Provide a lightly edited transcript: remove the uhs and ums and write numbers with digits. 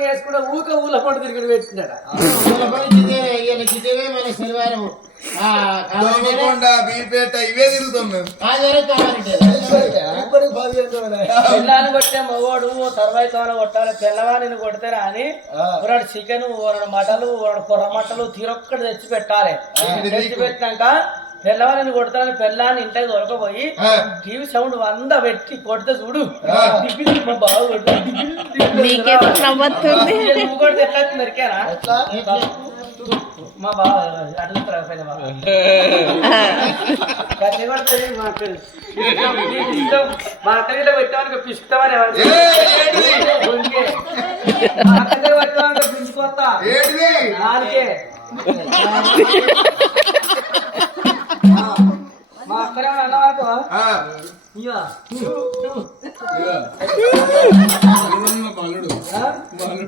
వేసుకుంటే ఊక ఊళ్ళ పండు తిరిగి పెట్టినాడు శనివారం బీపేట ఇవే తిరుగుతాం మేము. పిల్లాన్ని కొట్టే మగవాడు తర్వాత కొట్టాలి పిల్లవాడిని కొడతారా అని ఒకడు చికెన్ ఒకడు మటలు ఒకడు కొర్ర మట్టలు తీరొక్కడు తెచ్చి పెట్టాలి. తెచ్చి పెట్టినాక పిల్లవాడిని కొడతారని పిల్లాన్ని ఇంటికి దొరకపోయి టీవీ సౌండ్ 100 పెట్టి కొడితే చూడు మా బావ కొడితే ఎట్లా దొరికారా మా బావ అట్లా కత్తి కొడుతుంది మా అక్కడిలో పెట్టామని పిసుకుతామని మా అక్కడిలో పెట్టామని పిలుచుకొస్తా నాలుగే మా అక్కడ అన్నవారు బాలుడు